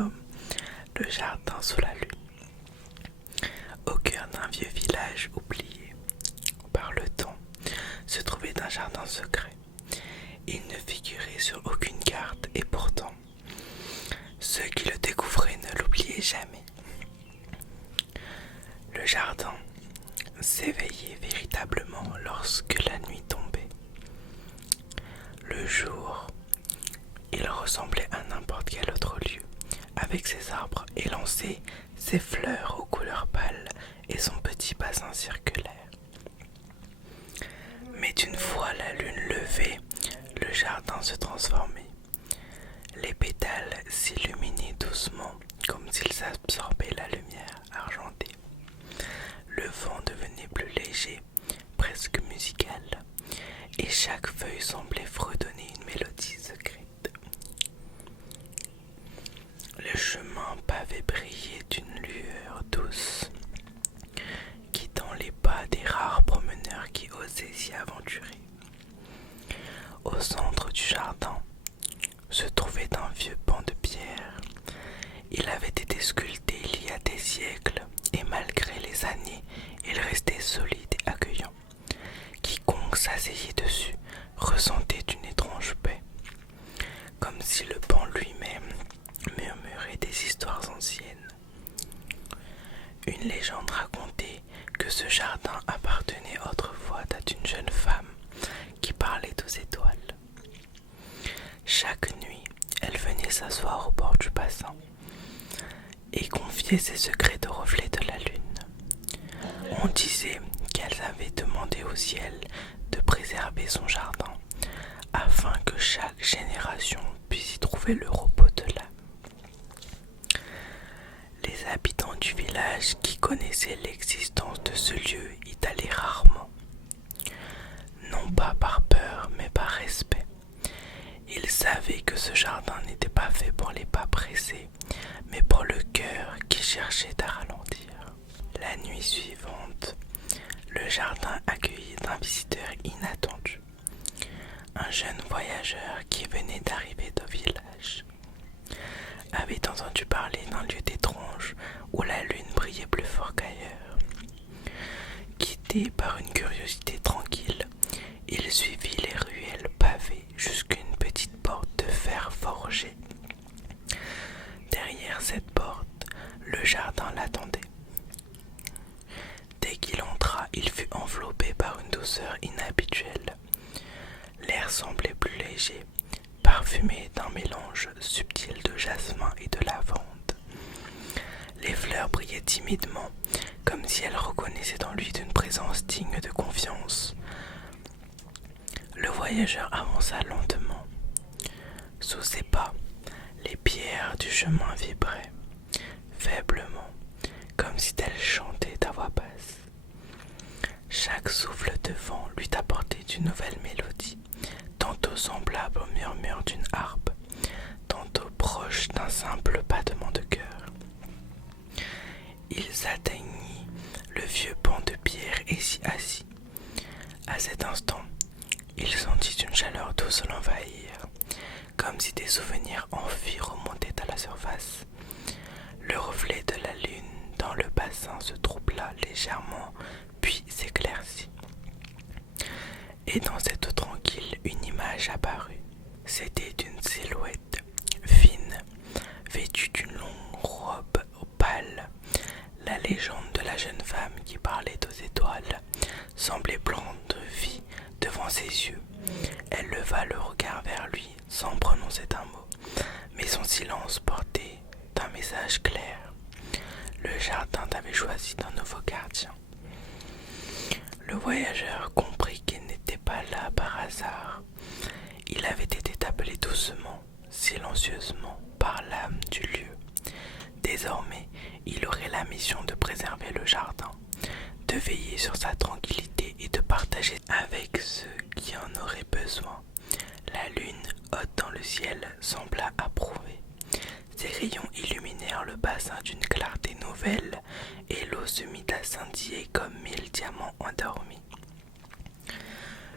surnomme le jardin sous la lune. Au cœur d'un vieux village oublié par le temps se trouvait un jardin secret. Il ne figurait sur aucune carte et pourtant, ceux qui le découvraient ne l'oubliaient jamais. Le jardin s'éveillait véritablement lorsque la nuit tombait. Le jour, il ressemblait à n'importe quel autre lieu, avec ses arbres élancés, ses fleurs aux couleurs pâles et son petit bassin circulaire. Mais une fois la lune levée, le jardin se transformait. Les pétales s'illuminaient doucement, comme s'ils absorbaient la lumière argentée. Le vent devenait plus léger, presque musical, et chaque feuille semblait fredonner une mélodie secrète. Le chemin pavé brillait d'une lueur douce, guidant les pas des rares promeneurs qui osaient s'y aventurer. Au centre du jardin se trouvait un vieux banc de pierre. Il avait été sculpté il y a des siècles et malgré les années, il restait solide et accueillant. Quiconque s'asseyait dessus ressentait une étrange paix, comme si le banc lui-même murmurait des histoires anciennes. Une légende racontait que ce jardin appartenait autrefois à une jeune femme qui parlait aux étoiles. Chaque nuit, elle venait s'asseoir au bord du bassin et confiait ses secrets de reflets de la lune. On disait qu'elle avait demandé au ciel de préserver son jardin afin que chaque génération puisse y trouver le repos de l'âme. Les habitants du village qui connaissaient l'existence de ce lieu y allaient rarement, non pas par peur mais par respect. Ils savaient que ce jardin n'était pas fait pour les pas pressés, mais pour le cœur qui cherchait à ralentir. La nuit suivante, le jardin accueillit un visiteur inattendu, un jeune voyageur qui venait d'arriver au village. Avait entendu parler d'un lieu étrange où la lune brillait plus fort qu'ailleurs. Guidé par une curiosité tranquille, il suivit les ruelles pavées jusqu'à une petite porte de fer forgé. Derrière cette porte, le jardin l'attendait. Dès qu'il entra, il fut enveloppé par une douceur inhabituelle. L'air semblait plus léger, parfumé d'un mélange subtil de jasmin et de lavande. Les fleurs brillaient timidement, comme si elles reconnaissaient en lui une présence digne de confiance. Le voyageur avança lentement. Sous ses pas, les pierres du chemin vibraient, faiblement, comme si elles chantaient à voix basse. Chaque souffle de vent lui apportait une nouvelle mélodie, tantôt semblable au murmure d'une harpe, tantôt proche d'un simple battement de cœur. Ils atteignirent le vieux banc de pierre et s'y assit. À cet instant, il sentit une chaleur douce l'envahir, comme si des souvenirs enfuis remontaient à la surface. Le reflet de la lune dans le bassin se troubla légèrement, puis s'éclaircit. Et dans cette eau tranquille, une image apparut. C'était une silhouette fine, vêtue d'une longue robe pâle. La légende de la jeune femme qui parlait aux étoiles semblait prendre vie devant ses yeux. Elle leva le regard vers lui sans prononcer un mot, mais son silence portait un message clair. Le jardin avait choisi d'un nouveau gardien. Le voyageur comprit qu'il n'était pas là par hasard. Il avait été appelé doucement, silencieusement, par l'âme du lieu. Désormais, il aurait la mission de préserver le jardin, de veiller sur sa tranquillité et de partager avec ceux qui en auraient besoin. La lune, haute dans le ciel, sembla approuver. Ses rayons illuminèrent le bassin d'une clarté nouvelle et l'eau se mit à scintiller comme 1000 diamants endormis.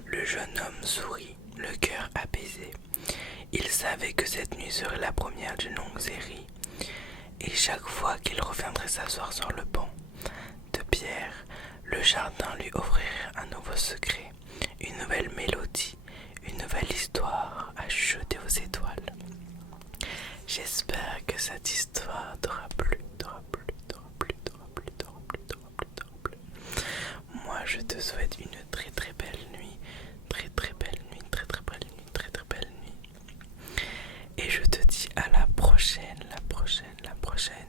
Le jeune homme sourit, le cœur apaisé. Il savait que cette nuit serait la première d'une longue série. Et chaque fois qu'il reviendrait s'asseoir sur le banc de pierre, le jardin lui ouvrirait un nouveau secret, une nouvelle mélodie, une nouvelle histoire à chuchoter aux étoiles. J'espère que cette histoire t'aura plu, t'aura plu, t'aura plu, t'aura plu, t'aura plu, t'aura plu, t'aura plu. Moi, je te souhaite une très très belle nuit, très très belle nuit, très très belle nuit, très très belle nuit. Et je te dis à la prochaine, la prochaine, la prochaine.